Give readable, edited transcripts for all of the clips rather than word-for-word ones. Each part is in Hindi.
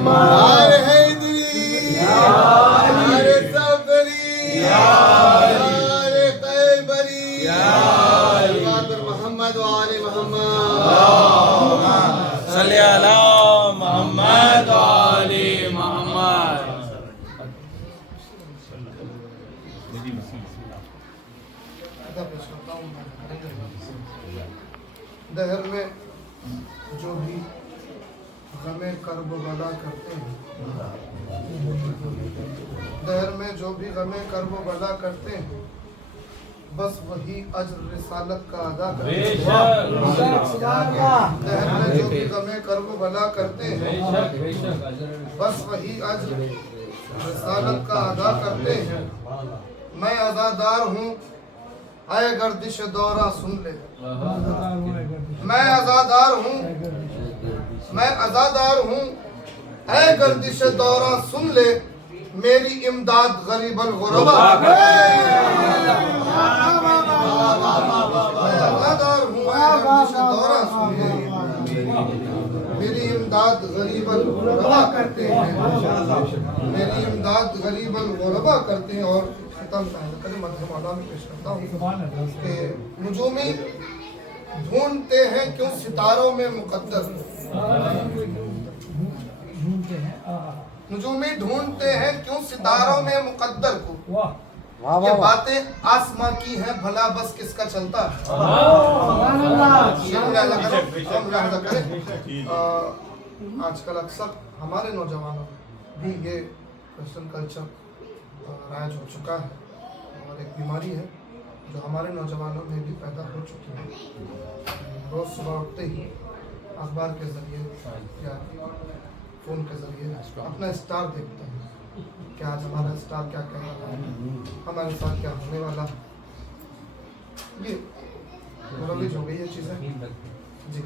यार हैदरी, यार सफरी, यार कैबरी, यार मोहम्मद व आले मोहम्मद सल्ले अला मोहम्मद व आले मोहम्मद। दहर में जो भी गमे कर्ब बला करते हैं, दहर में जो भी गमे कर्ब बला करते हैं, बस वही अज्र रिसालत का अदा करते हैं। दहर में जो भी गमे कर्ब बला करते हैं, बस वही अज्र रिसालत का अदा करते हैं। मैं अज़ादार हूँ, आए गर्दिश दौरा सुन ले। मैं अज़ादार हूँ, मैं अज़ादार हूँ, ऐ गर्दिश दौरा सुन ले। मेरी इमदाद गरीबल गुरबा। मैं अज़ादार हूँ, ऐ गर्दिश दौरा सुन ले। मेरी इमदाद गरीबल गुरबा करते हैं, मेरी इमदाद गरीबल गुरबा करते हैं। और मध्यमाला में पेश करता हूँ कि नुजूमी ढूंढते हैं क्यों सितारों में मुकद्दर, नुजूमी ढूंढते हैं क्यों सितारों में मुकद्दर को। ये बातें आसमां की हैं, भला बस किसका चलता है। आजकल अक्सर हमारे नौजवानों भी ये वेस्टर्न कल्चर राज हो चुका है और एक बीमारी है जो हमारे नौजवानों में भी पैदा हो चुकी है। रोज़ सुबह उठते ही अखबार के ज़रिए या फ़ोन के ज़रिए अपना स्टार देखते हैं कि आज हमारा स्टार क्या कह रहा है, हमारे साथ क्या होने वाला है। ये रवीज हो गई ये चीज़ें जी।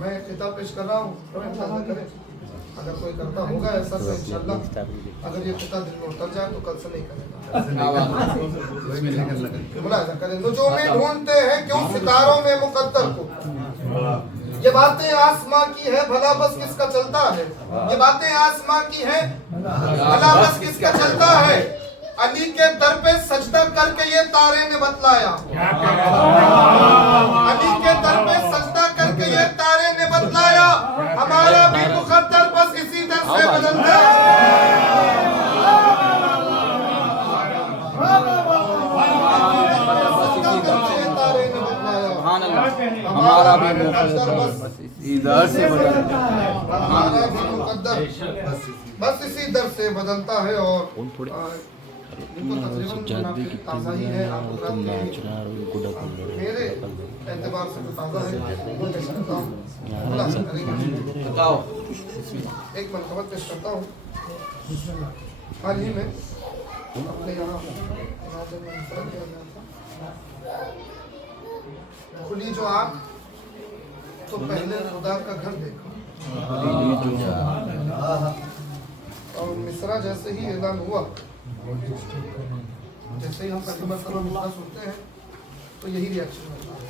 मैं किताब पेश कर रहा हूँ, करें अगर कोई करता होगा ऐसा तो इंशाल्लाह, अगर ये पिता दिल में उतर जाए तो कल से नहीं करेगा। मुलाज़ा करें। नुजूमी ढूंढते हैं क्यों सितारों में मुकद्दर को। ये बातें आसमां की है, भला बस किसका चलता है। ये बातें आसमां की है, भला बस किसका चलता है। अली के दर पे सजदा करके ये तारे ने बतलाया, अली के दर पे सजदा करके ये तारे ने बतलाया। हमारा भी मुकद्दर बस इसी दर से बदलता है। हमारा भी मुकद्दर बस इधर से बदलता है, हमारा भी मुकद्दर बस इसी दर से बदलता है। और ताज़ा ही है, मेरे एतबार से तो ताज़ा है। एक मनकबत पेश करता हूँ। हाल ही में अपने यहाँ खुली जो आँख तो पहले खुदा का घर देखा, और मिसरा जैसे ही ऐलान हुआ, जैसे ही हम पहली मरतबा मिसरा सुनते हैं तो यही रिएक्शन होता है।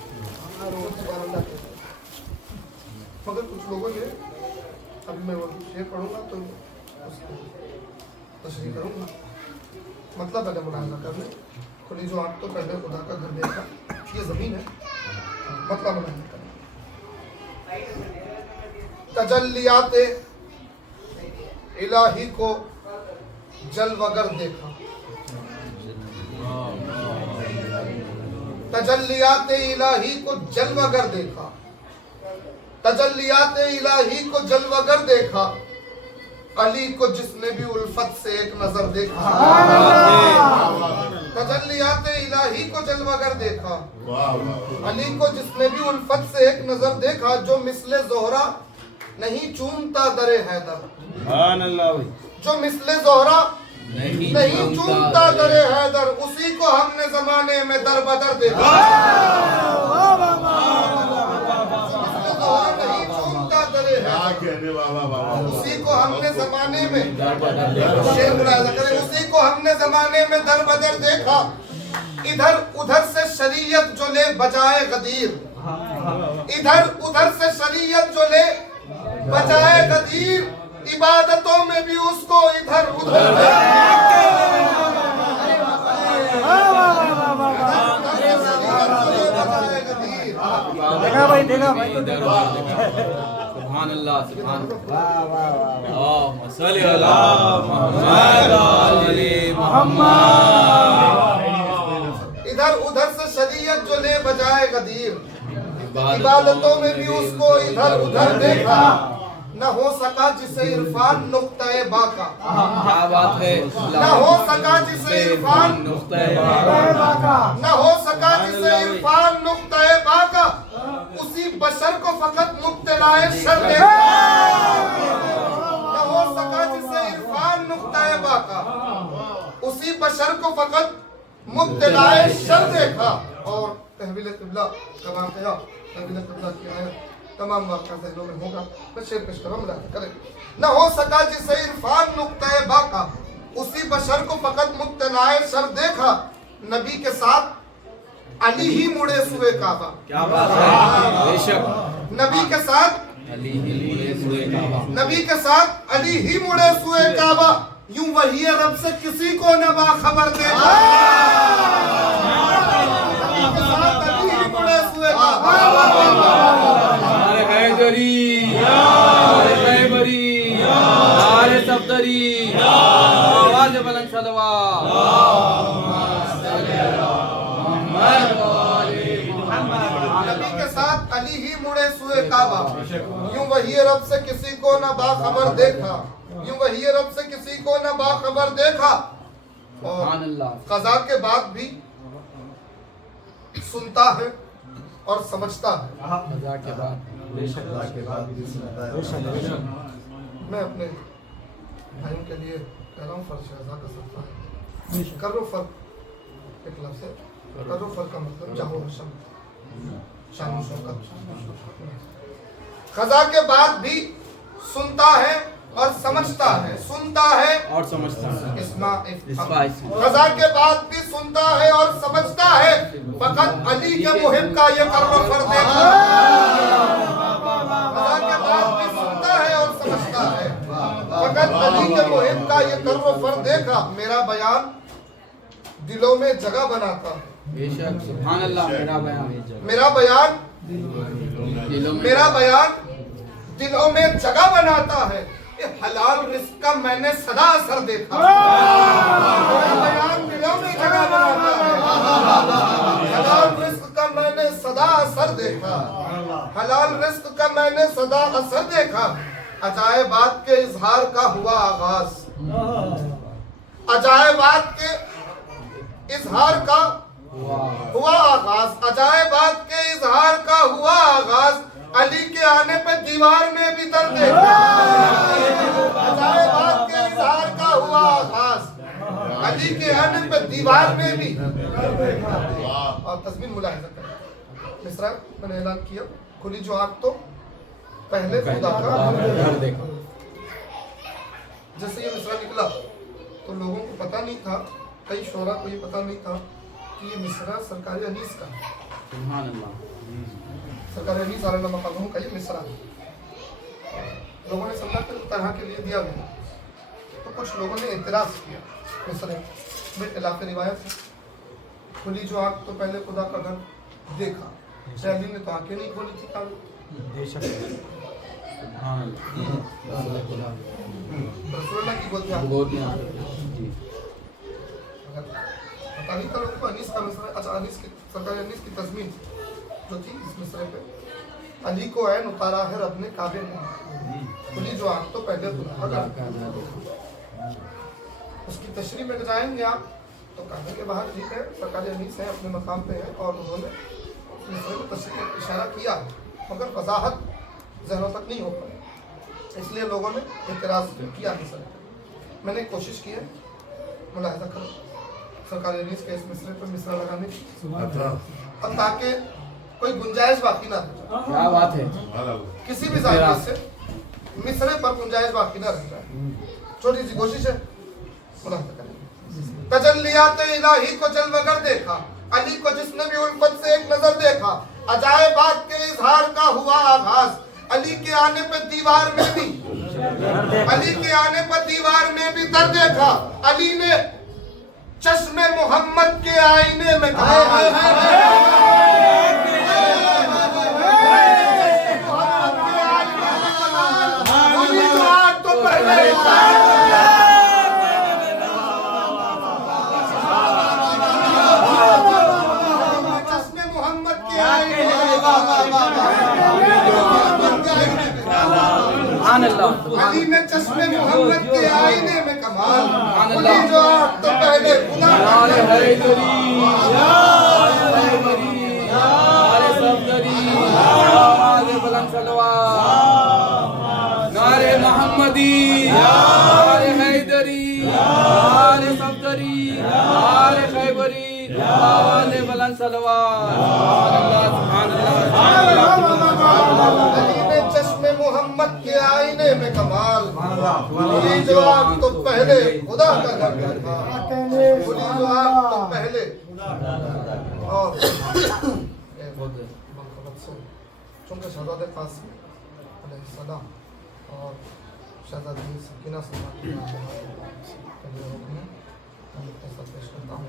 मगर कुछ लोगों ने, अभी मैं वो शेर पढ़ूंगा तो तशरीह करूंगा, मतलब पहले मुलाहिजा कर ले। खुली जो आँख तो पहले खुदा का घर देखा, ये ज़मीन है, मतलब मुलाहिजा कर। तजल्लियाते इलाही को जलवगर देखा, तजल्लियाते इलाही को जलवगर देखा, तजल्लियाते इलाही को जलवगर देखा। अली को जिसने भी उल्फत से एक नजर देखा, तजल्लियाते इलाही को जलवगर देखा। अली को जिसने भी उल्फत से एक नजर देखा, जो मिसले जोहरा नहीं चूमता दरे हैदर, जो मिसले जोहरा नहीं चूमता दरे हैदर, उसी को हमने जमाने में दर बदर देखा। नहीं चूमता दरे हैदर, उसी को हमने जमाने में, उसी को हमने जमाने में दर बदर देखा। इधर उधर से शरीयत जो ले बजाए गदीर, इधर उधर से शरीयत जो ले बजाए गदीर, इबादतों में भी उसको इधर उधर देखा भाई, देखा भाई, तो देखा। सुभान अल्लाह, सुभान वाह वाह वाह। अल्लाह, सल्ली अला मुहम्मद अली मुहम्मद। इधर उधर से शरीयत जो ले बजाए गदीर, इबादतों में भी उसको इधर उधर देखा, न हो सका जिसे इरफान नुक्ता-ए बाका। क्या बात है। न हो सका जिसे इरफान न हो सका जिसे इरफान नुक्ता-ए बाका, उसी बशर को फकत मुब्तलाए शर देखा। न हो सका जिसे इरफान नुक्ता-ए बाका, उसी बशर को फकत मुब्तलाए शर देखा। और तहवील क़िबला का वाक़या, तहवील क़िबला की आयत तमाम वाक़या ज़हनों में होगा, मैं शेर पेश करूँ, मुलाज़ा करें। न हो सका जिसे इरफान नुक्ता-ए बाका, उसी बशर को फकत मुब्तलाए शर देखा। नबी के साथ अली ही मुड़े सुए काबा। क्या बात है। बेशक नबी के साथ अली ही मुड़े सुए काबा। नबी के साथ अली ही मुड़े सुए काबा, यूं वही रब से किसी को न बाखबर देखा। नबी के साथ अली ही मुड़े सुए काबा। अरे हैदरी, अरे खैबरी, अरे सफदरी, आवाज बुलंद सलवा। नबी के साथ अली ही मुड़े सुए काबा, यूं वही रब से किसी को न बाखबर देखा, यूं वही रब से किसी को न बाखबर देखा। और सुभान अल्लाह। कज़ा के बाद भी सुनता है और समझता है। कज़ा के बाद मैं अपने भाइयों के लिए कह रहा हूँ, फर्ज अदा कर सकता है। करो फर्क एक लफ्ज़ है, करो फर्क का मतलब जाहो हशम, शान शौकत। कज़ा के बाद भी सुनता है और समझता है, सुनता है और समझता है। इस्मा इस्मा। कज़ा के बाद भी सुनता है और समझता है, फकत अली के मुहिब का ये कर्म फर देखा। कज़ा के बाद भी सुनता है और समझता है, फकत अली के मुहिब का ये कर्म फर देखा। मेरा बयान दिलों में जगह बनाता है। बेशक सुभान अल्लाह। मेरा बयान मेरा बयान दिलों में मेरा बयान दिलों में जगह बनाता है। ये हलाल रिस्क का मैंने सदा असर देखा। मेरा बयान दिलों में जगह बनाता है। हलाल रिस्क का मैंने सदा असर देखा। हलाल रिस्क का मैंने सदा असर देखा। अजायबात के इजहार का हुआ आगाज। अजायबात के इजहार का हुआ आगाज। अजायबात के इजहार का हुआ आगाज। अली के आने पे दीवार में भी दर्द देखा। अजायबात के इजहार का हुआ आगाज। अली के आने पे दीवार में भी। और तस्मीन मुलाहिजा करें, मिसरा मैंने ऐलान किया, खुली जो आंख तो पहले खुदा का घर देखा। जैसे ये मिसरा निकला तो लोगों को पता नहीं था, कई शोरा को ये पता नहीं था कि ये मिसरा सरकारी अनीस का है। सुभान अल्लाह। सरकारी अनीस आला मकाम का ये मिसरा है। लोगों ने समझा कि तरह के लिए दिया गया, तो कुछ लोगों ने एतराज़ किया। मिसरे में इलाके रिवायत है, खुली जो आँख तो पहले खुदा का घर देखा। शहरी ने तो आंखें नहीं खोली थी काबे। रसूलुल्लाह की गोद में आंखें। गोद में पता नहीं था लोगों को अनीस का मिसरा। अच्छा, अनीस की सरकारी अनीस की तस्मीन जो थी इस मिसरे पे, अली को ऐन उतारा है रब ने काबे में, खुली जो आंख तो पहले खुदा का घर। उसकी तशरीह में जाएंगे आप तो काबे के बाहर ठीक है, सरकारी अनीस है, अपने मकाम पे है, और उन्होंने मिसरे में तशरीह इशारा किया, मगर वजाहत जहनों तक नहीं हो पाई, इसलिए लोगों ने एतराज़ किया मिसरे। मैंने कोशिश की है, मुलाहिजा करो, सरकारी अनीस के इस मिसरे पर मिसरा लगाने की, और ताकि कोई गुंजाइश बाकी ना रह जाए। क्या बात है। किसी भी जायके से मिसरे पर गुंजाइश बाकी ना रह जाए। छोटी सी कोशिश है, मुलाहिजा करें। तजल्लियात इलाही को जलवगर देखा, अली को जिसने भी उल्फत से एक नजर देखा। अजायबात के इजहार का हुआ आगाज, अली के आने पर दीवार में भी दर देखा। अली ने चश्मे मोहम्मद के आईने में कहा तो पहले चश्मे मोहम्मद के आईने अली ने चश्मे मोहम्मद के आईने में कमाल खुली जो आँख तो पहले खुदा नारे मोहम्मदी, नारे हैदरी, नारे सफदरी, नारे खैबरी, नारे बुलंद सलवात। अली ने चश्मे मोहम्मद के आईने में कमाल खुली जो आँख तो पहले खुदा का घर था। खुली जो आँख तो पहले और चूंकि शहजादे कासिम अलैहिस्सलाम और शहजादी सकीना सल्लल्लाहु अलैहि वसल्लम पेश करता हूँ।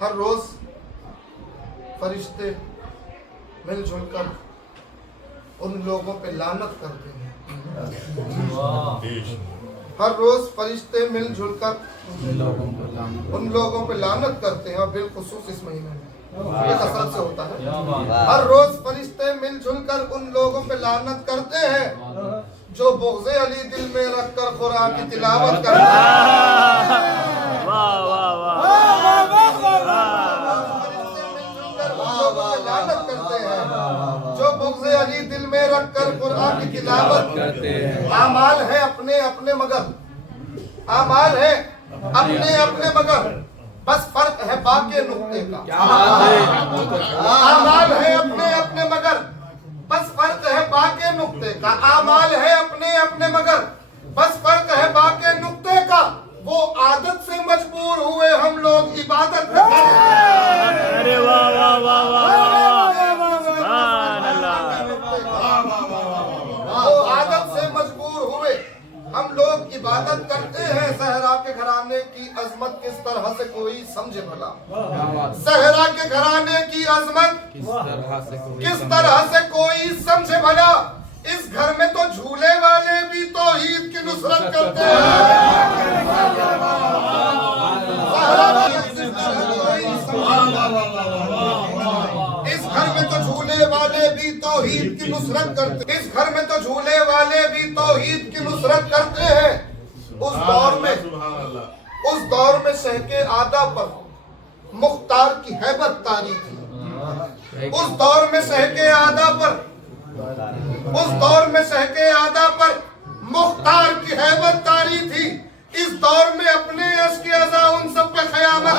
हर रोज फरिश्ते मिलजुल कर उन लोगों पे लानत करते हैं। हर रोज फरिश्ते मिलजुल कर उन लोगों पे लानत करते हैं और बिलखुसूस इस महीने में ये कसरत से होता है। हर रोज फरिश्ते मिलजुल कर उन लोगों पे लानत करते हैं जो बुग़्ज़े अली दिल में रखकर कुरान की तिलावत करते हैं। लानत करते हैं जो बुग़्ज़े अली दिल में रखकर कुरान की तिलावत करते हैं। आमाल है अपने अपने मगर आमाल है अपने मगर बस फर्क है बाके नुक्ते का। आमाल है अपने मगर बस फर्क है बाके नुक्ते का। आमाल है अपने मगर बस फर्क है बाके नुक्ते का। वो आदत से मजबूर हुए हम लोग इबादत में। अरे वाह वाह वाह वो आदत से मजबूर हुए हम लोग इबादत करते हैं। सहरा के घराने की अजमत किस तरह से कोई समझे भला। सहरा के घराने की अजमत किस तरह से कोई समझे भला। इस घर में तो झूले वाले भी तौहीद की नुसरत करते हैं। इस घर में तो झूले वाले भी तौहीद की नुसरत करते। इस घर में तो झूले वाले भी तौहीद की नुसरत करते हैं। उस दौर में शहके आदा पर मुख्तार की हैबत तारी थी। उस दौर में शहके आदा पर मुख्तार की हैबत तारी थी। इस दौर में अपने यश के अज़ा उन सब पे क़यामत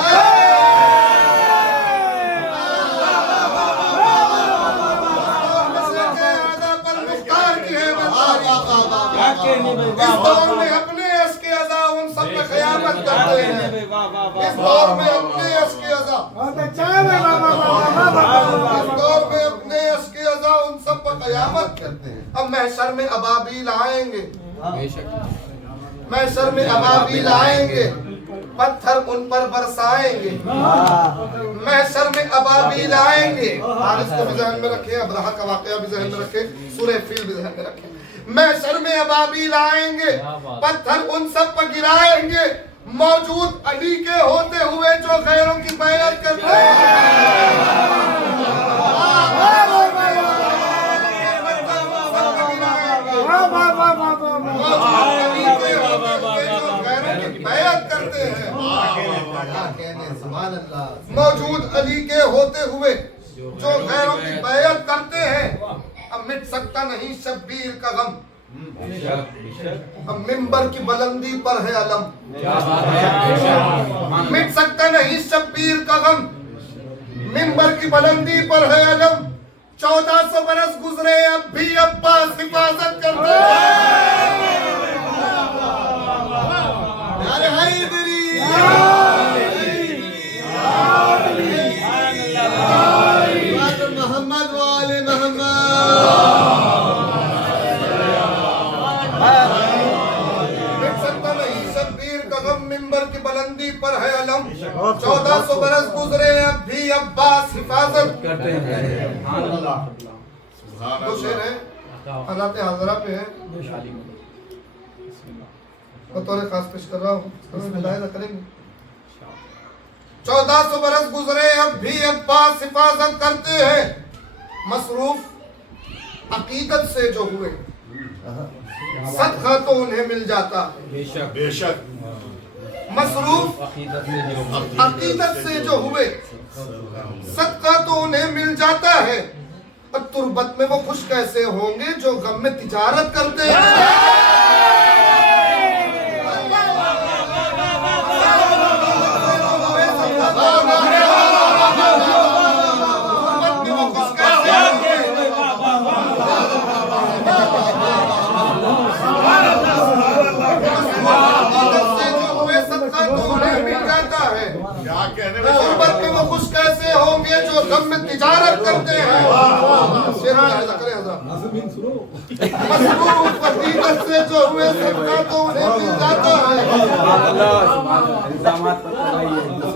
इस दौर में अपने यश के अज़ा उन सब पे क़यामत करते हैं। इस दौर में अपने यश के अज़ा उन सब पर क़यामत करते हैं। अब महशर में अबाबील आएंगे। महशर में अबाबील आएंगे पत्थर उन पर बरसाएंगे। महशर में अबाबील आएंगे। हारिस को भी ज़हन में रखें, अब्राहा का वाक़या भी ज़हन में रखें, सूरह फील भी ज़हन में रखें। महशर में अबाबील आएंगे पत्थर उन सब पर गिराएंगे। मौजूद अली के होते हुए जो गैरों की बैअत करते हैं। मौजूद अली के होते हुए जो गैरों की बैअत करते हैं। अब मिट सकता नहीं शब्बीर का गम। अब मिंबर की बुलंदी पर है अलम। मिट सकता नहीं शब्बीर का गम। मिंबर की बुलंदी पर है अलम। 1400 बरस गुजरे अब भी अब्बास हिफाजत करते हैं। 1400 बरस गुजरे अब भी अब्बास हिफाजत करते हैं। दो शेर है हालात हाजरा पे है, बतौर खास पेश कर रहा हूँ, मुलाहिजा करेंगे। 1400 बरस गुजरे अब भी अब्बास हिफाजत करते हैं, मसरूफ अकीदत से जो हुए सदका तो उन्हें मिल जाता है। बेशक बेशक मसरूफ अकीदत से जो हुए सदका तो उन्हें मिल जाता है, और तुर्बत में वो खुश कैसे होंगे जो गम में तिजारत करते हैं। गुर्बत में वो खुश कैसे होंगे जो गम में तिजारत करते हैं। मसरूफ अकीदत से जो हुए सदका तो उन्हें मिल जाता है।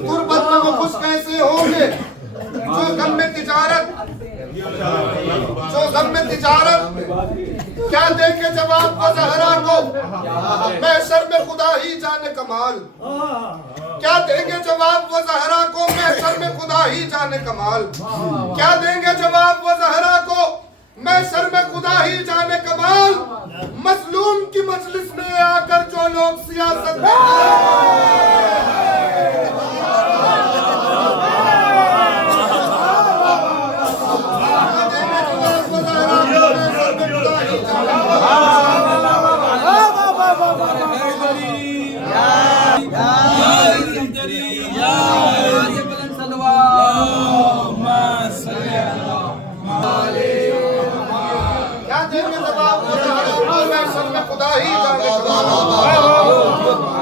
गुर्बत में वो खुश कैसे होंगे जो गम में तिजारत क्या देखे जवाब को ज़हरा को महशर में खुदा ही जाने कमाल। क्या देंगे जवाब वो ज़हरा को महशर में खुदा ही जाने कमाल। क्या देंगे जवाब वो ज़हरा को महशर में खुदा ही जाने कमाल। मजलूम की मजलिस में आकर जो लोग सियासत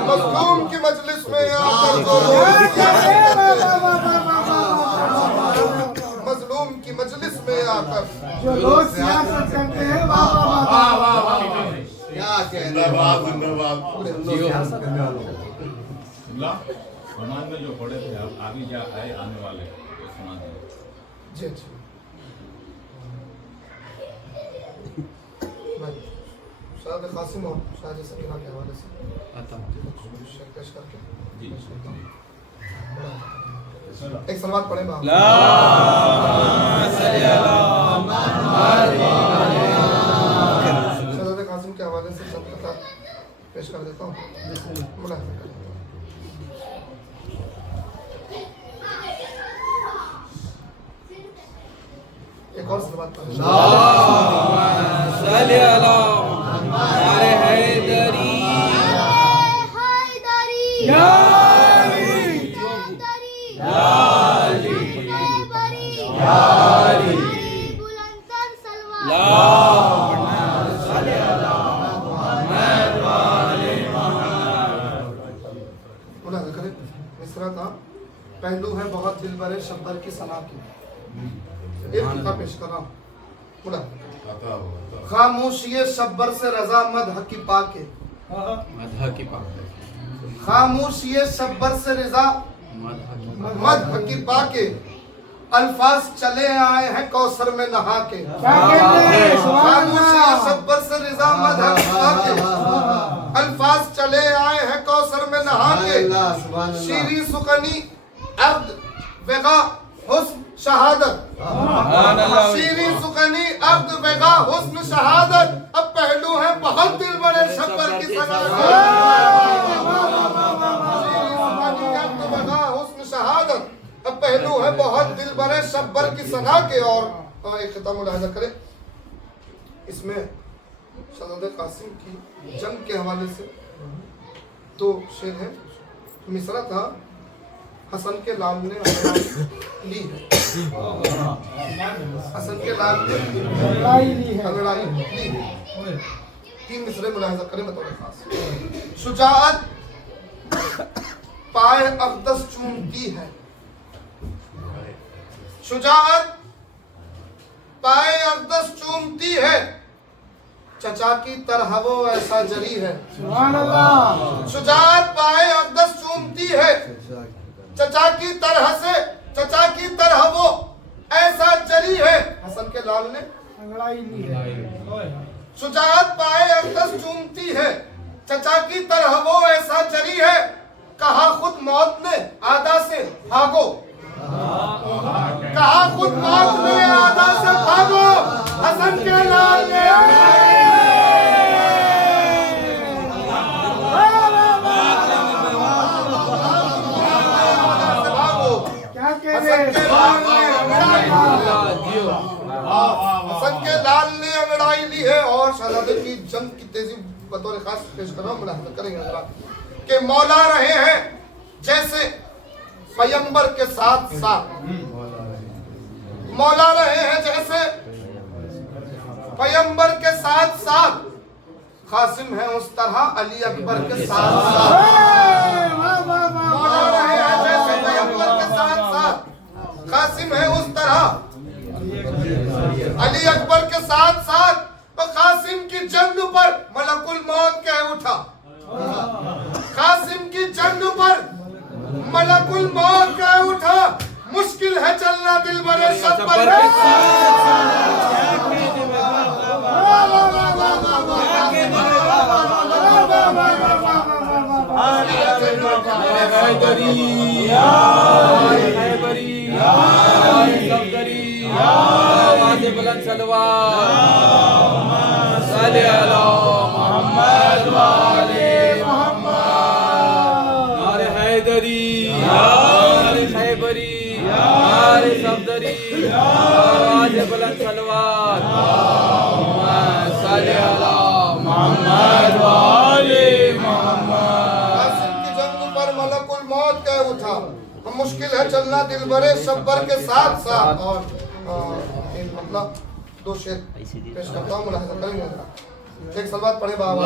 मज़लूम की मजलिस में आकर मजलूम की मजलिस में आकर जो लोग सियासत करते हैं, जिंदाबाद जिंदाबाद। फरमान में जो पढ़े थे आप आगे क्या आए आने वाले तो सुना दीजिए। जी जी शायद कासिम और शायद सकीना के हवाले से शेयर पेश करके जी एक सलवात पढ़े बाप शायद कासिम के हवाले से सब कथा पेश कर देता हूँ। एक और सलवात पढ़े मिसरा था। पहलू है बहुत दिल भरे शब्बर की सना की, एक किताब पेश कर रहा हूँ। खामोशी शब्बर से रजा मदह की पाके, खामोशी शब्बर से रजा मदह की पाके, अल्फाज चले आए हैं कौसर में नहा के। खामोशी शब्बर से रजा मदह की पाके, अल्फाज चले आए हैं कौसर में नहा के। शीरी सुकनी अब्द वेगा हुस्न शहादत, शीरी सुकनी अब्द वेगा हुस्न शहादत। अब पहलू है बहुत दिल बड़े शब्बर की सना के। हुस्न शहादत, अब पहलू है बहुत दिल बड़े शब्बर की सना के। और एक खिताब मुलाहिजा करें, इसमें सदर कासिम की जंग के हवाले से दो शेर है। मिसरा था हसन के लाल ने ली है, हसन के लाल ने अंगड़ाई ली है। तीन मिसरे मुलाहिजा करें बतौर खास। शुजाअत पाए अक़दस चूमती है, शुजाअत पाए अक़दस चूमती है। चचा की तरह वो ऐसा जरी है। शुजाअत पाए अक़दस चूमती है, चचा की तरह वो ऐसा जरी है। हसन के लाल ने अंगड़ाई ली है। शुजाअत पाए अकदस चूमती है। चचा की तरह वो ऐसा जरी है, कहा खुद मौत ने आधा से भागो, कहा खुद मौत ने आधा से भागो। हसन के लाल ने क्या कह रहे हैं? हसन के लाल ने अंगड़ाई ली है और शहजादे की जंग की तेजी बतौर खास पेश कर रहा हूं, मुलाहिजा करेंगे कि मौला रहे हैं जैसे पैगंबर के साथ साथ, मौला रहे हैं जैसे पैगंबर के साथ साथ, कासिम है उस तरह अली अकबर के साथ साथ। मौला रहे हैं जैसे पैगंबर के साथ साथ, कासिम है उस तरह अली अकबर के साथ साथ। तो कासिम की जंग पर मलकुल मौत कह उठा, कासिम की जंग पर मलकुल मौत कह उठा, मुश्किल है चलना दिल बरे सब पर। बुलंद सलवात सल्ले अला मोहम्मद वाले मोहम्मद। नारे हैदरी नारे खैबरी नारे सफदरी, आवाज़ बुलंद सलवात सल्ले अला मोहम्मद वाले मोहम्मद। कासिम की जंग पर मलकुल मौत कह उठा, मुश्किल है चलना दिल बरे शब्बर के साथ साथ। और मतलब दो शेर पेश करता हूँ, मुलाहिजा करेंगे। एक सलवात पढ़े बाबा।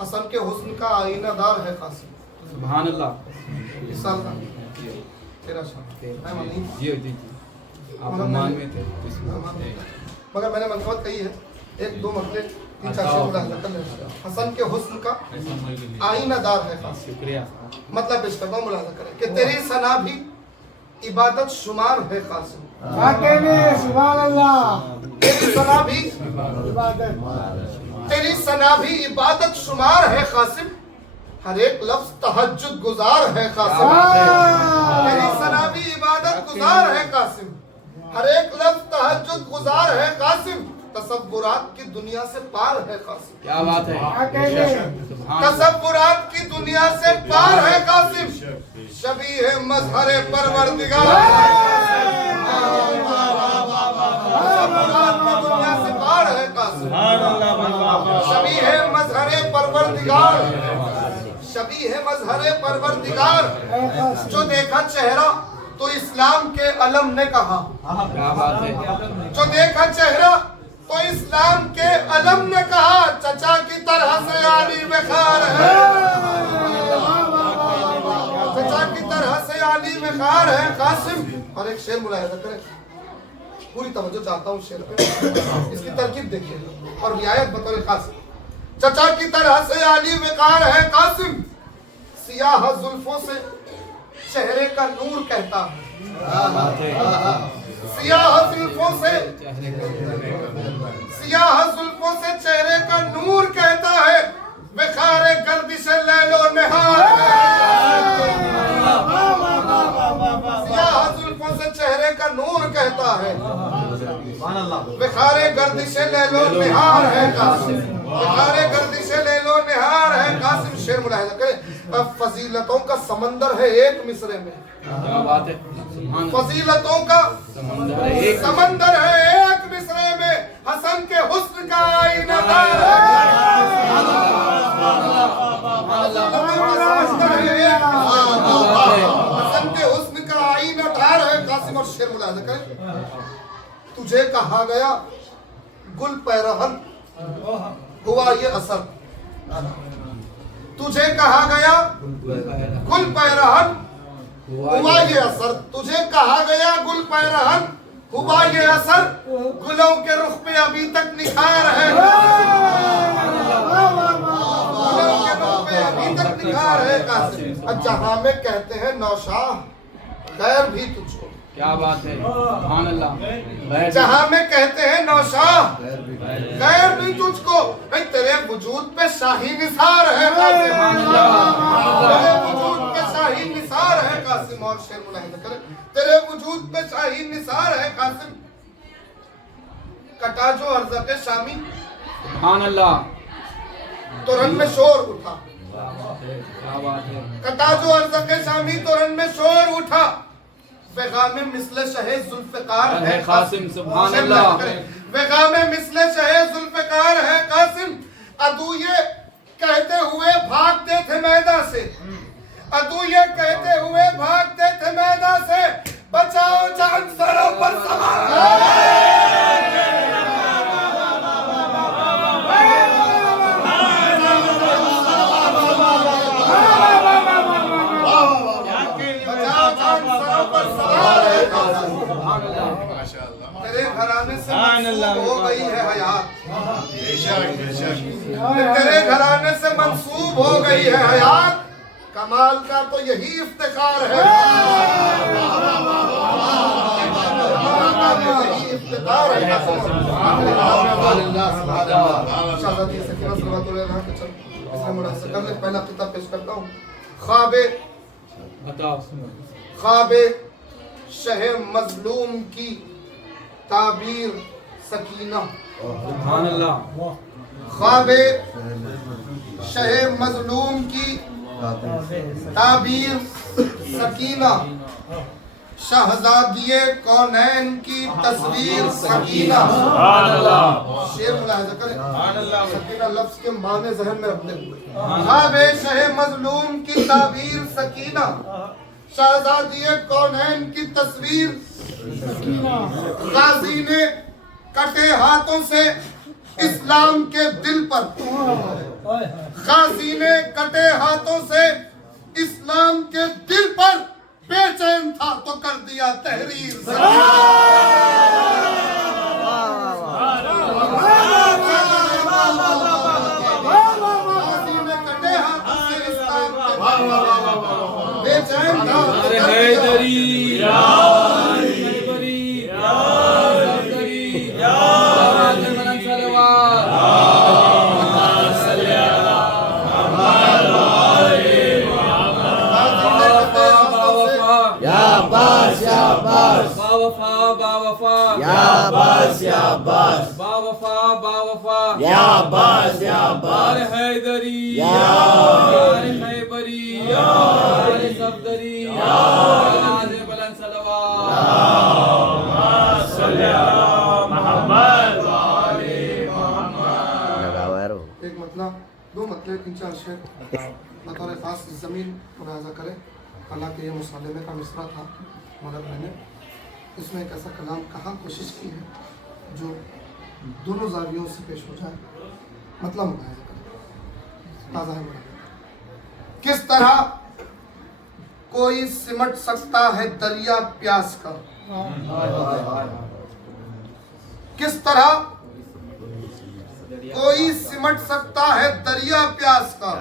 हसन के हुस्न का आईनादार है कासिम। सुभान अल्लाह। इस साल का 13 साल है मनी। जी आप मान में थे, मगर मैंने मनकबत कही है, एक दो मरते 3-4 शेर मुलाहिजा कर लेना। हसन के हुस्न का आईनादार है कासिम। शुक्रिया। मतलब पेश करता हूँ, मुलाहिजा करें कि तेरी सना भी इबादत शुमार है कासिम। क्या कह रहे हैं? सुभान अल्लाह। तेरी सना भी इबादत तेरी सना भी इबादत शुमार है कासिम, हर एक लफ्ज तहज्जुद गुजार है कासिम। तेरी सना भी इबादत गुजार है कासिम, हर एक लफ्ज तहज्जुद गुजार है कासिम। तसव्वुरात की दुनिया से पार है कासिम। क्या बात है? क्या कह रहे हैं? तसव्वुरात की दुनिया से पार है कासिम, शबीह मज़हरे परवरदिगार। तसव्वुरात की दुनिया से पार है कासिम, शबीह मज़हरे परवरदिगार, शबीह मज़हरे परवरदिगार। जो देखा चेहरा तो इस्लाम के अलम ने कहा, क्या बात है? जो देखा चेहरा तो इस्लाम के अलम ने कहा, चचा की तरह से आली बेकार है, चचा की तरह से आली बेकार है कासिम। और एक शेर मुलाहिजा करें, पूरी तवज्जो चाहता हूँ शेर पे, इसकी तरकीब देखिए और रियायत बतौर खास। चचा की तरह से आली बेकार है कासिम, सियाह जुल्फों से चेहरे का नूर कहता है, सियाह जुल्फों से चेहरे का नूर कहता है, बेखारे गर्दिश लैलो निहार है। सियाह जुल्फों से चेहरे का नूर कहता है, बेखारे गर्दिश लैलो निहार है कासिम, बेखारे गर्दिश लैलो निहार है कासिम। शेर मुलाहिजा करें, फजीलतों का समंदर है एक मिसरे में। क्या बात है? फजीलतों का समंदर है एक मिसरे में, हसन के हुस्न का आईनादार हसन के हुस्न का आईनादार है कासिम। और शेर मुलाहिजा करें, तुझे कहा गया गुल पैरहन हुआ ये असर, तुझे कहा गया गुल पैरहन हुआ ये असर, तुझे कहा गया गुल पैरहन हुआ ये असर गुलों के रुख पे अभी तक निखार है, गुलों के रुख पे अभी तक निखार है कासिम। जहां में कहते हैं नौशाह खैर भी तुझको, क्या बात है, सुभान अल्लाह। जहां में कहते हैं नौशाह खैर भी तुझको, भाई तेरे वजूद पे शाही निसार है कासिम, तेरे वजूद पे शाही निसार है कासिम। और शेर मुलाहिजा करें, तेरे वजूद पे शाही निसार है कासिम। कटा जो अर्ज़ के शामी सुभान अल्लाह, तो रन में शोर उठा, क्या बात है, कटा जो अर्ज़ के शामी तो रन में शोर उठा। पैगाम में मिसले शहे जुल्फ़िकार है कासिम, सुभान अल्लाह। पैगाम में मिसले शहे जुल्फ़िकार है कासिम। अदू ये कहते हुए भागते थे मैदान से, अदू ये कहते हुए भागते थे मैदान से, बचाओ जान सरों पर सवार। तेरे घराने से मंसूब हो गई है हयात, तेरे घराने से मंसूब हो गई है हयात। कमाल का तो यही इफ्तिखार है, यही इफ्तिखार है। शहज़ादी सकीना सल्लल्लाहु अलैहि वसल्लम इसमें मुलाहिज़ा कर ले। पहला किताब पेश करता हूँ, ख्वाबे शहे मजलूम की ताबीर सकीना। सुभान अल्लाह, ख्वाबे शहे मजलूम की ताबीर सकीना, शहजादिये कौनैन की तस्वीर सकीना। शेर मुलाहिज़ा करें, सकीना लफ्ज़ के माने ज़हन में रखते हुए, ख्वाबे शहे मजलूम की ताबीर सकीना, शहजादिये कौनैन की तस्वीर। गाजी ने कटे हाथों से इस्लाम के दिल पर, गाजी ने कटे हाथों से इस्लाम के दिल पर बेचैन था तो कर दिया तहरीर। गाजी ने कटे हाथों से इस्लाम के बेचैन था तो कर दिया। एक मतलब दो मतलब तीन चार शेर बतौर खास ज़मीन मुलाहिज़ा करें। हालांकि ये मुसालिमे का मिसरा था मगर मैंने इसमें एक ऐसा कलाम कहा कोशिश की है जो दोनों ज़ावियों से पेश हो जाए। मतलब मुलाहिज़ा करें, ताज़ा है मुलाहिज़ा। किस तरह कोई सिमट सकता है दरिया प्यास का, किस तरह कोई सिमट सकता है दरिया प्यास का,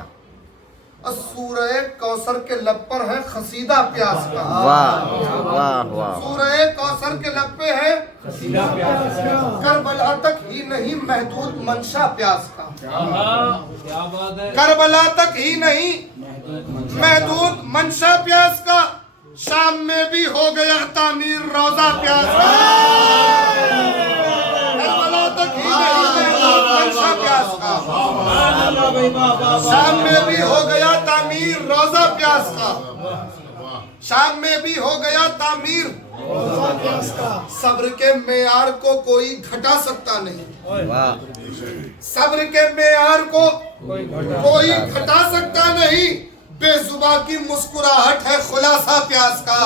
सूरह कौसर के लब पर है खसीदा प्यास का। सूरह कौसर के लब पे है खसीदा प्यास का, करबला तक ही नहीं महदूद मंशा प्यास का। करबला तक ही नहीं महदूद मंशा प्यास का, शाम में भी हो गया तामीर रोजा प्यास का। करबला तक ही नहीं महदूद मंशा प्यास का, शाम में भी हो गया तामीर रोजा प्यास का, शाम में भी हो गया तामीर रोजा प्यास का। सब्र के मेयार को कोई घटा सकता नहीं, सब्र के मेयार को कोई घटा सकता नहीं। बेजुबा की मुस्कुराहट है खुलासा प्यास का,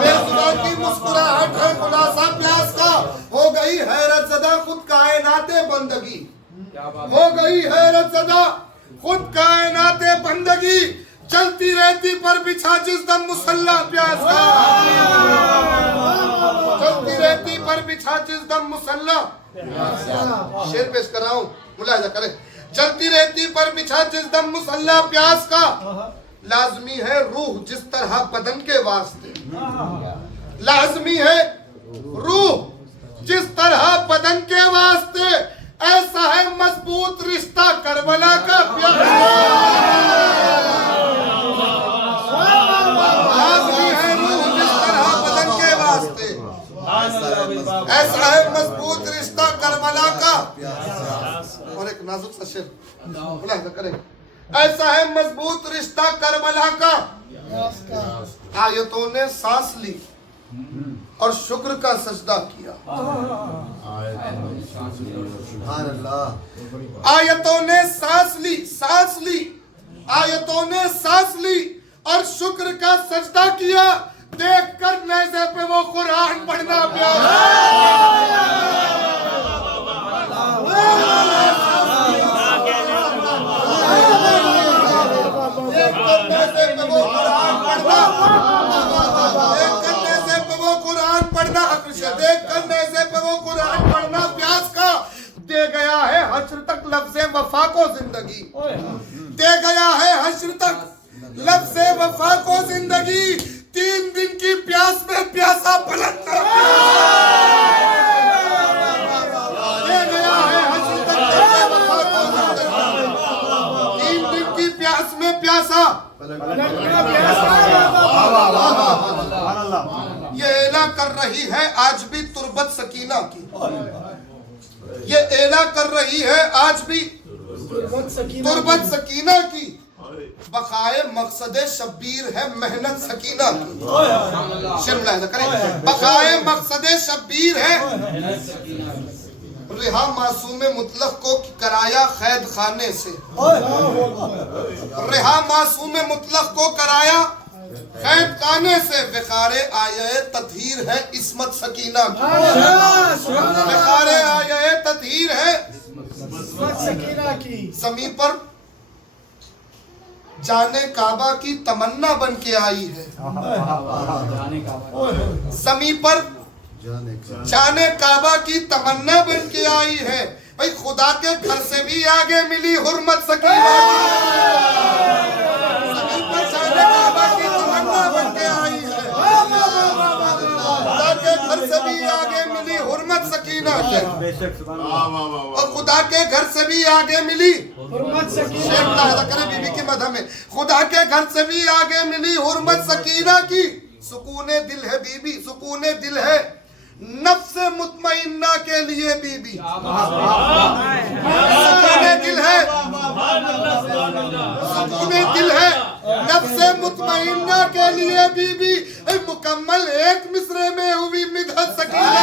बेजुबा की मुस्कुराहट है खुलासा प्यास का। हो गई हैरत ज़दा खुद कायनाते बंदगी, हो गई हैरत ज़दा खुद कायनाते बंदगी। चलती रहती पर बिछा जिस दम मुसल्ला प्यास का, बिछा जिस दम मुसल्ला, शेर पेश कर रहा हूँ, मुलाहिजा करें। जलती रहती पर बिछा जिस दम मुसल्ला, प्यास का लाजमी है रूह जिस तरह बदन के वास्ते, लाजमी है रूह जिस तरह बदन के वास्ते, ऐसा है मजबूत रिश्ता करबला का प्यार। लाजमी है रूह जिस तरह बदन के वास्ते, ऐसा है मजबूत रिश्ता करबला का। और एक नाजुक सा शेर मुलाहिजा करें। ऐसा है मजबूत रिश्ता करबला का, आयतों ने सांस ली और शुक्र का सजदा किया। आयतों ने सांस ली, आयतों ने सांस ली और शुक्र का सजदा किया। देख कर नेज़े पे वो कुरान पढ़ना प्यारा, देख कर नेज़े पे वो कुरान पढ़ना, देख कर नेज़े पे वो कुरान पढ़ना, देख कर नेज़े पे वो कुरान पढ़ना प्यास का। दे गया है हश्र तक लफ्ज़े वफा को जिंदगी, दे गया है हश्र तक लफ्ज़े वफा को जिंदगी। 3 दिन की प्यास में प्यासा पलटना, दे गया है हश्र तक लफ्ज़े वफा को जिंदगी। 3 दिन की प्यास में प्यासा, ये एला कर रही है आज भी तुरबत सकीना की, ये एला कर रही है आज भी तुरबत सकीना की। बकाए मकसदे शब्बीर है मेहनत सकीना की, शेर मुलाहिजा करें। बकाए मकसदे शब्बीर है, रिहा मासूम मुतलक को कराया कैद खाने से, रिहा मासूम मुतलक को कराया कैद खाने से। विकारे आये ततहीर है इस्मत सकीना की, विकारे आये ततहीर है सकीना की। ज़मीं पर जाने काबा की तमन्ना बन के आई है, ज़मीं पर जाने काबा की तमन्ना बन के आई है। भाई खुदा के घर से भी आगे मिली हुर्मत सकीना की, ज़मीं पर जाने काबा की तमन्ना बन के आई है, खुदा के घर से भी आगे मिली हुर्मत सकीना की, और खुदा के घर से भी आगे मिली हुर्मत सकीना। शेर मुलाहिजा करें बीबी की मदह में। खुदा के घर से भी आगे मिली हुर्मत सकीना की। सुकूने दिल है बीबी, सुकूने दिल है नफ्से मुतमइन्ना के लिए बीबी, सुकूने दिल है, सुकूने दिल है नफ्से मुतमइन्ना के लिए बीबी। मुकम्मल एक मिसरे में हुई मिदहत सकीना,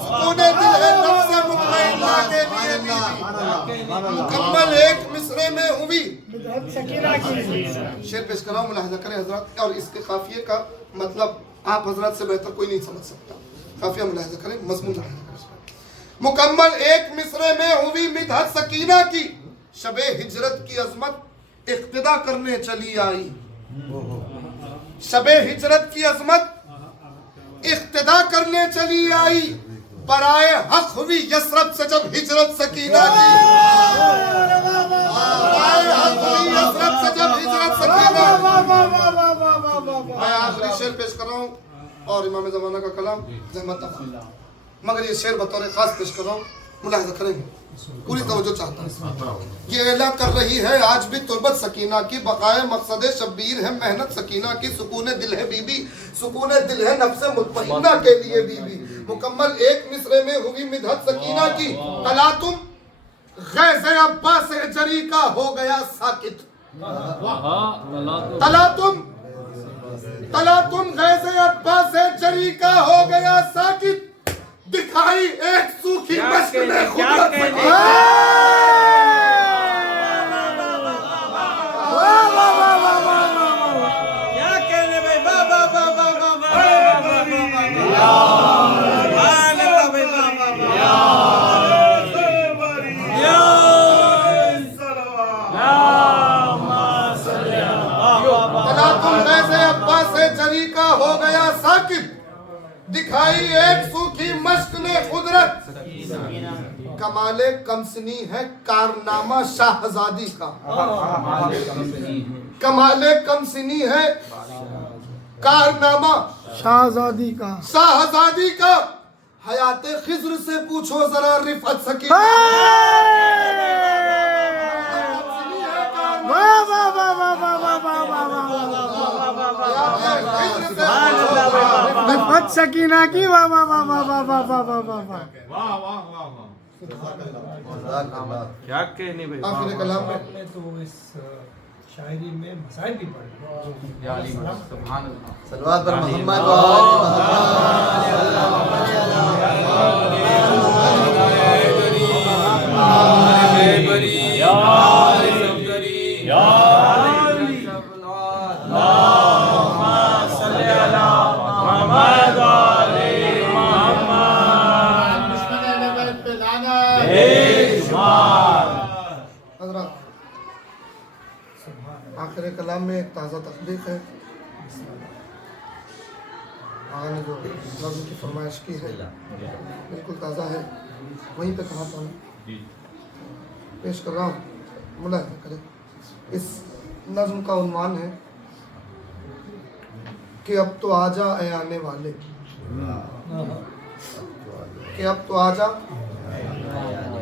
सुकूने दिल है नफ्से मुतमइन्ना के लिए बीबी, मुकम्मल एक मिसरे में हुई सकीना की। शेर पेश कर रहा हूं, मुलाहिजा करें हजरत। और इसके काफिये का मतलब आप हजरत से बेहतर कोई नहीं समझ सकता। काफिया मुलाहिजा करें, मजमून मुलाहिजा करें। मुकम्मल एक मिसरे में हुई मिदहत सकीना की, शबे हिजरत की अजमत इक्तिदा करने चली आई, शबे हिजरत की अजमत इक्तिदा करने चली आई। बराए हक हुई यसरत से जब हिजरत सकीना की, बराए हक हुई यसरत से जब हिजरत सकीना। मैं आखिरी शेर पेश कर रहा हूँ और इमाम ज़माना का कलाम ज़हमत, मगर ये शेर बतौर खास पेश कर रहा हूँ, मुलाहिजा करेंगे, पूरी तवज्जो चाहता हूँ। ये एला कर रही है आज भी तुरबत सकीना की, बकाए मकसदे शब्बीर है मेहनत सकीना की। सुकूने दिल है बीबी, सुकूने दिल है नफ्से मुतमइन्ना के लिए बीबी, मुकम्मल एक मिसरे में हुई मिदहत सकीना की। तला तुम गैज़े अब्बास जरी का हो गया साकित, तला तुम गैज़े अब्बास जरी का हो गया साकित। दिखाई एक सूखी मश्क ने खुद क्या कहने भाई, वाह वाह वाह वाह वाह वाह, तला तुम गैज़े अब्बास जरी का हो गया साकित। दिखाई एक सूखी मश्क ने कुदरत, कमाले कमसनी है कारनामा शाहजादी का। कमाले कमसनी है कारनामा शाहजादी का। शाहजादी का। हयाते खिज्र से पूछो जरा रिफत सकी। वाह वाह वाह वाह वाह वाह वाह वाह रिफत सकीना की। वाह वाह वाह वाह वाह वाह वाह वाह वाह वाह। वाह वाह वाह वाह क्या कहने भाई। आखिर कलाम में आपने तो इस शायरी में मसाइल भी पढ़े। सलवात पर मोहम्मद आखिर कलाम में एक ताज़ा तख्लीक है। आगा ने जो नज़्म की फरमाइश की है बिल्कुल ताज़ा है, वहीं पे कहा था जी पेश कर रहा हूँ, मुलाहिज़ा करें। इस नज़्म का उन्वान है कि अब तो आजा ऐ आने वाले, कि अब तो आजा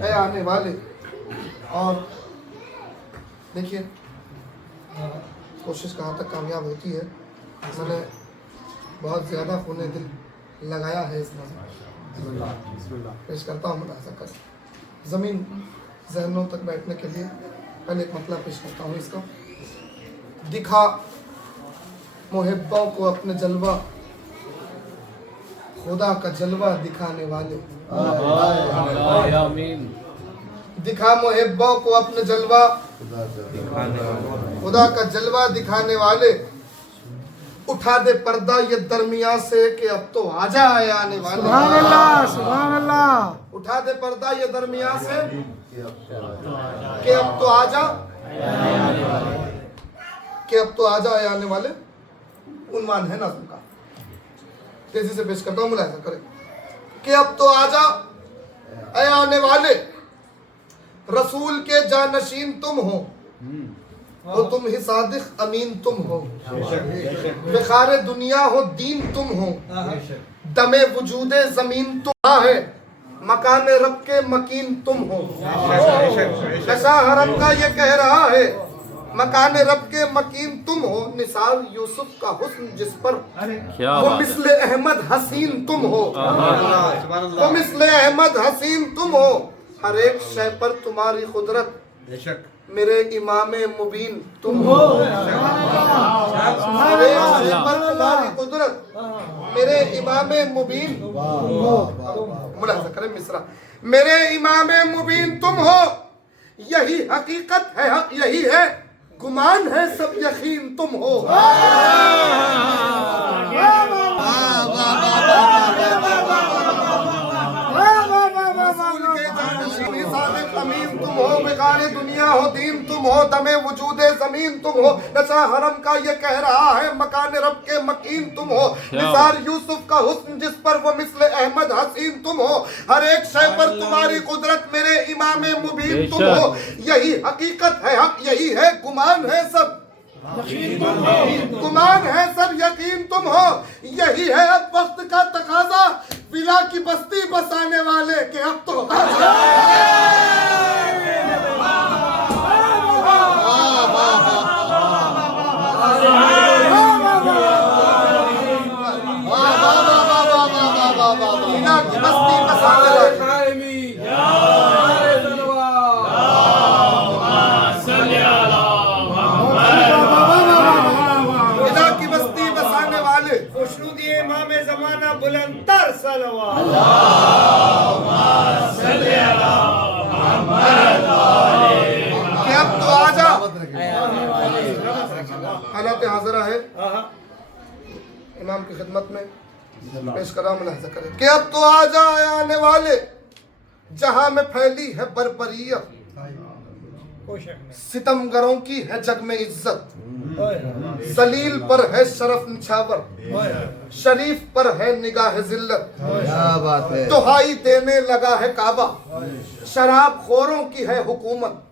ऐ आने वाले। और देखिए कोशिश कहाँ तक कामयाब होती है। मैंने बहुत ज़्यादा खूने दिल लगाया है इस नज़्म। पेश करता हूँ मुलाहिज़ा कर। ज़मीन जहनों तक बैठने के लिए पहले एक मतलब पेश करता हूँ इसका। दिखा मुहिब्बों को अपने जलवा, खुदा का जलवा दिखाने वाले। दिखा मुहिब्बों को अपने जलवा, खुदा का जलवा दिखाने वाले। उठा दे पर्दा ये दरमिया से कि अब तो आजा आए आने वाले। सुभान अल्लाह सुभान अल्लाह। उठा दे पर्दा ये दरमिया से कि अब तो आजा, कि अब तो आजा आए आने वाले उन्वान है नज़्म का। तेजी से पेश करता हूँ, मुलाहिज़ा करें कि अब तो आजा ऐ आने वाले। रसूल के जानशीन तुम हो, तो तुम ही सादिक अमीन तुम हो। बिखारे दुनिया हो दीन तुम हो, दमे वजूदे जमीन तुम है। मकान रब के मकीन तुम हो। ऐसा हरम का ये कह रहा है, मकान रब के मकीन तुम हो। निसार यूसुफ का हुस्न जिस पर वो मिसले अहमद हसीन तुम हो। वो मिसले अहमद हसीन तुम हो। हर एक शय पर तुम्हारी कुदरत, मेरे इमाम मुबीन तुम हो। हर एक शय पर तुम्हारी कुदरत, मेरे इमाम मुबीन हो। मुलाहिज़ा करें मिसरा। मेरे इमाम मुबीन तुम हो। यही हकीकत है, हक यही है, गुमान है सब यकीन तुम हो। अमीन तुम हो, बेगाने दुनिया हो दीन तुम हो, दमे वजूदे जमीन तुम हो। नशा हरम का ये कह रहा है, मकान रब के मकीन तुम हो। निसार यूसुफ का हुस्न जिस पर वो मिसले अहमद हसीन तुम हो। हर एक शय पर तुम्हारी कुदरत, मेरे इमाम मुबीन तुम हो। यही हकीकत है, हक यही है, गुमान है सब गुमान है सब यकीन तुम हो। यही है अब वक्त का तकाजा, विला की बस्ती बसाने वाले के अब तो विला की बस्ती बसाने वाले। बुलंदर सलवात। कि अब तो आजा। हालात हाज़िरा है इमाम की खिदमत में पेश करा, मुलाहिज़ा करें कि अब तो आजा आने वाले। जहां में फैली है बर्बरियत, सितमगरों की है जग में इज्जत। जलील पर है शरफ निछावर, शरीफ पर है निगाह जिल्लत। क्या बात है। दुहाई देने लगा है काबा, शराब खोरों की है हुकूमत।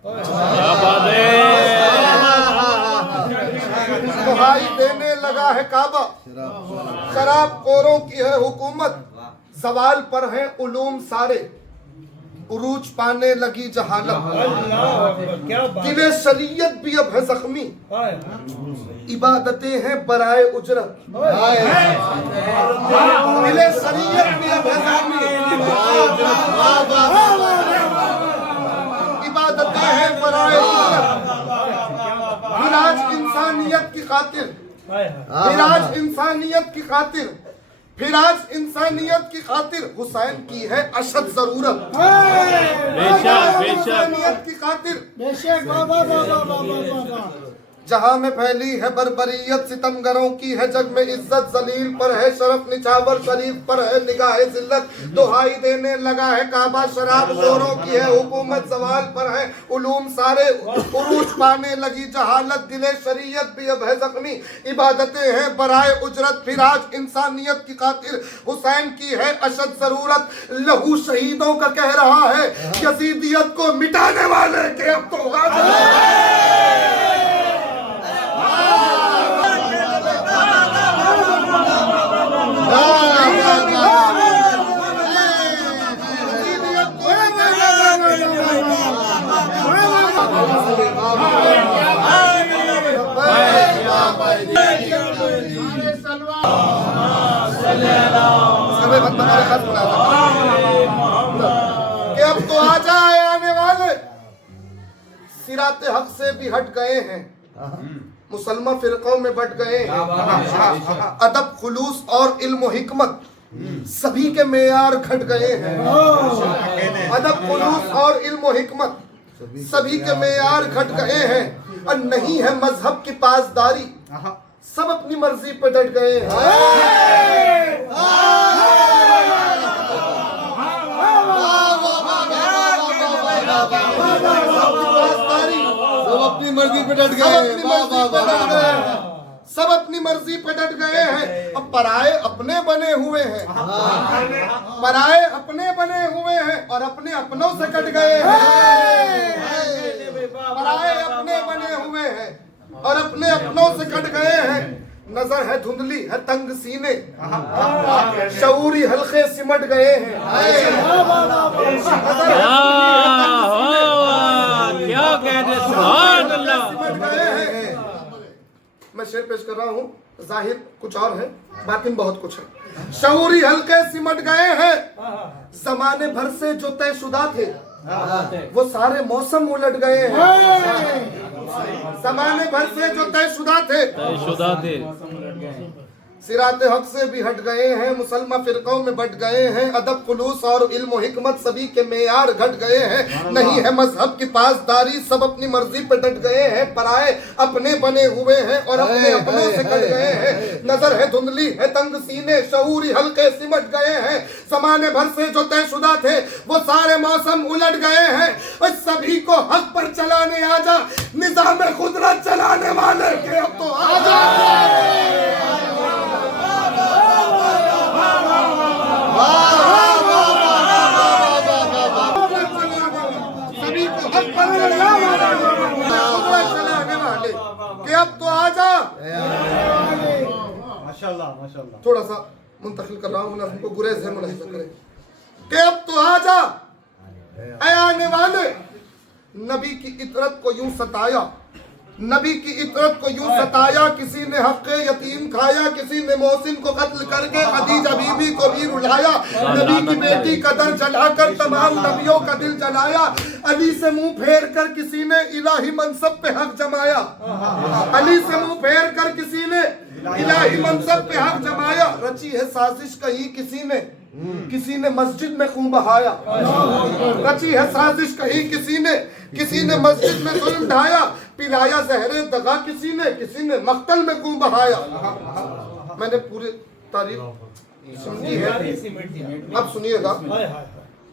दुहाई देने लगा है काबा, शराब खोरों की है हुकूमत। सवाल पर है उलूम सारे, उरूज पाने लगी जहालत। क्या बात दिले शरीयत भी अब है जख्मी, इबादतें हैं बराए उजरत। दिले शरीयत भी अब है जख्मी, इबादतें हैं बराए उजरत। फिर आज इंसानियत की खातिर, फिर आज इंसानियत की खातिर, फिर आज इंसानियत की खातिर हुसैन की है अशद जरूरत। इंसानियत की खातिर बेशक बाबा बाबा बाबा बाबा। जहां में फैली है बर्बरियत, सितमगरों की है जग में इज्जत। जलील पर है शरफ निछावर, शरीफ पर है निगाह जिल्लत। दुहाई देने लगा है काबा, शराब खोरों की है हुकूमत। सवाल पर है उलूम सारे, उरूज पाने लगी जहालत। दिले शरीयत भी अब है जख्मी, इबादतें हैं बराए उजरत। फिर आज इंसानियत की खातिर हुसैन की है अशद जरूरत। लहू शहीदों का कह रहा है यजीदियत को मिटाने वाले के अब तो कि अब तो आ जाए आने वाले, सिराते हक से भी हट गए हैं, मुसलमान फिरकों में बट गए हैं। अदब खुलूस और इल्म हिकमत सभी के मेयार घट गए हैं। अदब खुलूस और इल्म हिकमत सभी के मेयार घट गए हैं। और नहीं है मजहब की पासदारी, सब अपनी मर्जी पे डट गए हैं। सब अपनी मर्जी पे डट गए, सब अपनी मर्जी पे डट गए हैं। अब पराए अपने बने हुए हैं, पराए अपने बने हुए हैं और अपने अपनों से कट गए हैं। पराए अपने बने हुए हैं और अपने अपनों से कट गए हैं। नजर है धुंधली है तंग सीने, शऊरी हल्के सिमट गए हैं। क्या कह रहे सुभान अल्लाह। सिमट गए हैं। मैं शेर पेश कर रहा हूँ, जाहिर कुछ और है, बातिन बहुत कुछ है। शऊरी हल्के सिमट गए हैं। जमाने भर से जो तयशुदा थे वो सारे मौसम उलट गए हैं। जमाने भर से जो तयशुदा थे सिराते हक से भी हट गए हैं, मुसलमान फिरकों में बट गए हैं। अदब खुलूस और इल्म हिकमत सभी के मेयार घट गए हैं। नहीं है मजहब की पासदारी, सब अपनी मर्जी पे डट गए हैं। पराए अपने बने हुए हैं और अपने अपनों से कट गए हैं। नजर है धुंधली है तंग सीने, शऊरी हल्के सिमट गए हैं। जमाने भर से जो तयशुदा थे वो सारे मौसम उलट गए हैं। और सभी को हक पर चलाने आजा, निजाम कुदरत चलाने वाले के अब तो आजा। सभी को हक पर चलाने वाले कि अब तो आजा। माशाल्लाह माशाल्लाह। थोड़ा सा मुंतकिल कर रहा हूँ, हमको गुरेज है, मुलाहिजा करें कि अब तो आजा ऐ आने वाले। नबी की इतरत को यूं सताया, नबी की इतरत को यूं सताया। किसी ने हक़ यतीम खाया, किसी ने मोहसिन को कत्ल करके खदीजा बीबी को भी रुलाया। नबी की बेटी का दर जलाकर तमाम नबियों का दिल जलाया। अली से मुंह फेर कर किसी ने इलाही मनसब पे हक जमाया। अली से मुंह फेर कर किसी ने इलाही मनसब पे हक जमाया। रची है साजिश कहीं किसी ने मस्जिद में खून बहाया। रची है साजिश कहीं किसी ने मस्जिद में जुल्म ढाया। पिलाया जहरे दगा किसी ने मक्तल में खून बहाया। मैंने पूरी तारीफ सुनी है, अब सुनिएगा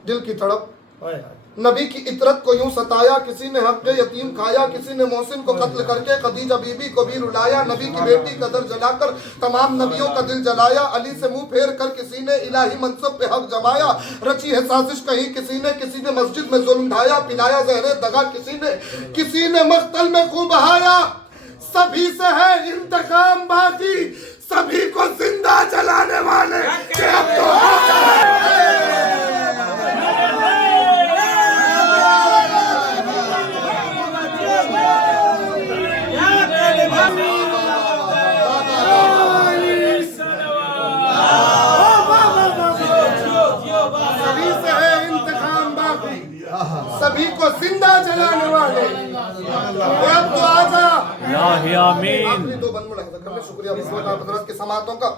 दिल की तड़प। नबी की इतरत को यूं सताया, किसी ने हक यतीम खाया, किसी ने मोहसिन को कत्ल करके खदीजा बीबी को भी रुलाया, नबी की बेटी का दर जलाकर तमाम नबियों का दिल जलाया, अली से मुंह फेर कर किसी ने इलाही मनसब पे हक जमाया, रची है साजिश कहीं किसी ने मस्जिद में जुल्म ढाया, पिलाया जहरे दगा किसी ने मख्तल में खूब बहाया, सभी से है इंतकाम बाकी, सभी को जिंदा जलाने वाले के अब तो सभी को जिंदा जलाने वाले अब तो आजा। आखिरी दो बंद मुलाकात करने शुक्रिया हजरत के समातों का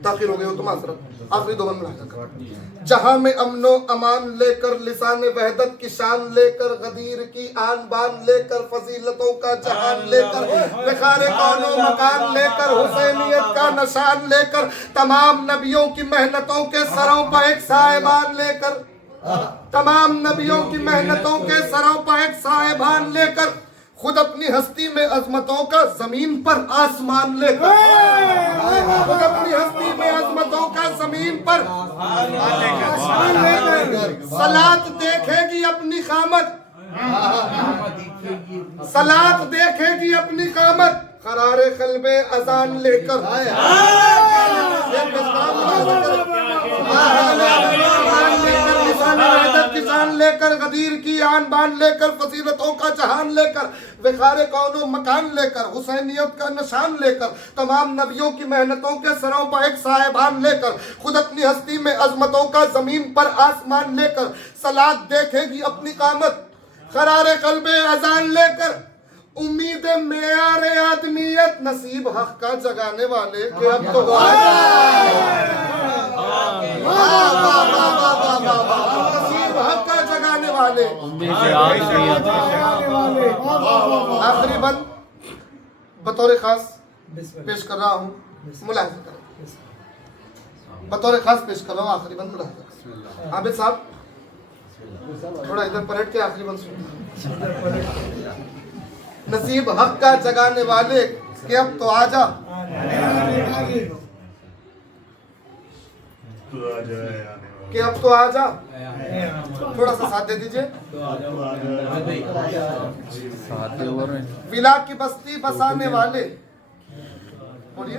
दाखिल हो गए हो तुम हजरत। आखिरी दो बंद मुलाकात कर। जहां में अमनो अमान लेकर लिसान वहदत की शान लेकर गदीर की आन बान लेकर फजीलतों का जहान लेकर विखारे कौनो मकान लेकर हुसैनियत का निशान लेकर तमाम नबियों की मेहनतों के सरों पर एक साहिबान लेकर तमाम नबियों की मेहनतों के सरों पर एक साहिबान लेकर खुद अपनी हस्ती में अजमतों का जमीन पर आसमान लेकर खुद अपनी हस्ती में अजमतों का जमीन पर सलात देखेगी अपनी कामत सलात देखेगी अपनी कामत करारे कल्बे अजान लेकर किसान लेकर गदीर की आन बान लेकर फजीलतों का जहान लेकर विखारे कौनो मकान लेकर हुसैनियत का निशान लेकर तमाम नबियों की मेहनतों के सरों पर एक साहिबान लेकर खुद अपनी हस्ती में अजमतों का जमीन पर आसमान लेकर सलात देखेगी अपनी कामत करारे कल्बे अजान लेकर उम्मीद मेयारे आदमियत नसीब हक का जगाने वाले के अब तो नसीब हक का जगाने वाले आखिरी बंद बतौर खास पेश कर रहा हूँ मुलाहिजा करें बतौर खास पेश कर रहा हूँ आखिरी बंद मुलाहिजा आबिद साहब थोड़ा इधर पलट के आखिरी बंद सुनिए। नसीब हक का जगाने वाले के अब तो आजा कि अब तो आजा थोड़ा सा साथ दे दीजिए। विला की बस्ती बसाने वाले बोलिए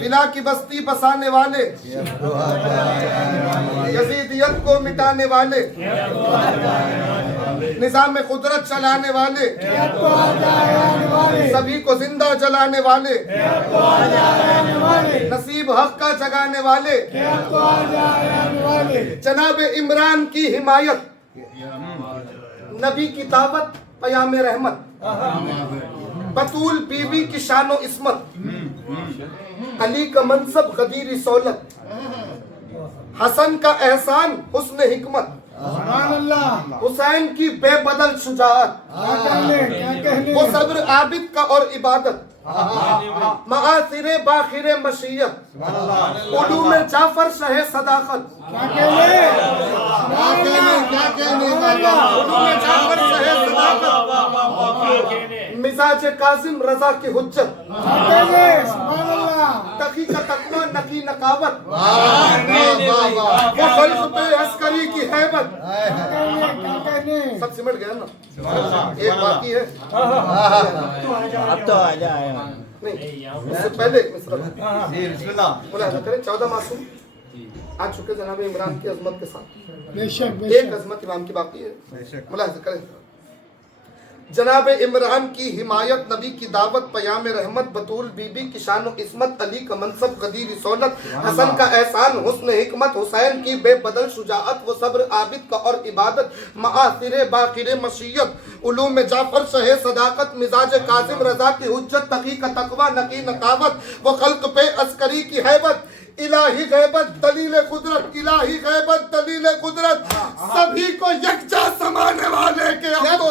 विला की बस्ती बसाने वाले यजीदियत को मिटाने वाले निजाम में कुदरत चलाने वाले सभी को जिंदा जलाने वाले नसीब हक का जगाने वाले जनाब इमरान की हिमायत नबी की दावत पयाम रहमत बतूल बीबी की शानो इस्मत अली का मनसब गदीरी सोलत हसन का एहसान हुस्न हिकमत हुसैन की बेबदल शुजाअत वो सब्र आबिद का और इबादत मआसिरे बाखिरे मशीयत उलूम जाफर शहे सदाकत मिजाज कासिम रजा की हुज्जत तकी का तकवा नकी नकावत वो खल्क पे अस्करी की हैबत सब सिमट गया ना एक बाकी है अब तो आ जाए नहीं उससे पहले एक मिसरा मुलाहिजा करें 14 मासूम आ चुके जनाब इमरान की अजमत के साथ एक अजमत इमाम की बाकी है मुलाहिजा करें जनाब इमरान की हिमायत नबी की दावत पयाम रहमत बतूल बीबी की शानो इस्मत अली का मनसब गदीर सोलत हसन का एहसान हुस्न हिकमत हुसैन की बेबदल शुजाअत वो सब्र आबिद का और इबादत मआसिरे बाखिरे मशीयत उलूम जाफर शहे सदाकत मिजाज कासिम रजा की हुज्जत तकी का तकवा नकी नकावत वो खल्क पे अस्करी की हैबत इलाही गैबत दलील कुदरत इलाही गैबत दलील कुदरत सभी को यकजा समाने वाले के अब तो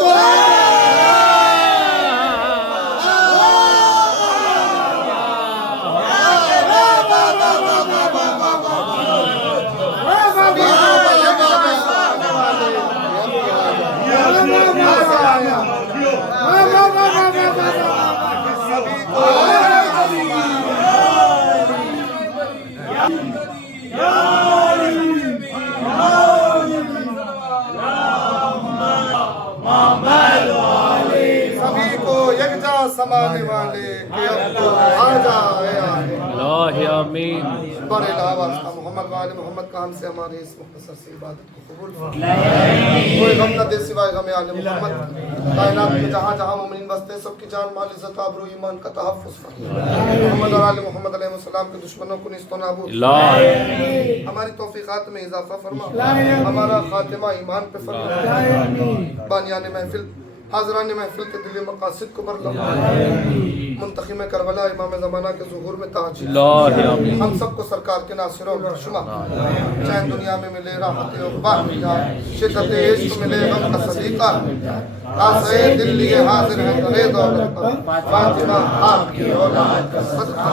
यकजा समाने वाले के अब तो आ जाए आए अल्लाह आमीन। बड़े लावास्ता मोहम्मद वाले मोहम्मद का हमसे हमारे इस मुख्तसर से इबादत को कबूल फरमाए। कोई गम न दे सिवाय गम आले मोहम्मद। कायनात में जहाँ जहाँ मोमिन बसते हैं सबकी जान माल इज्जत आबरू ईमान का तहफ्फुज़ फरमाए। मोहम्मद और आले मोहम्मद अलैहिस्सलाम के दुश्मनों को निस्तो नाबूद। हमारी तौफीकात में इजाफा फरमा। हमारा खातिमा ईमान पे फरमा। बानियाने महफिल हाज़रान महफिल के दिली मकासिद को बरकत मुंतखिम करबला इमाम ज़माना के ज़ुहूर में ताज हम सबको सरकार के नासिरों में शुमार चाहे दुनिया में मिले राहत उक़बा मिल जाए शिद्दत इश्क़ मिले गम का सदीक़ा मिल जाए आसे दिल लिए हाज़िर है दरे दौलत पर फातिमा आपकी औलाद का सदका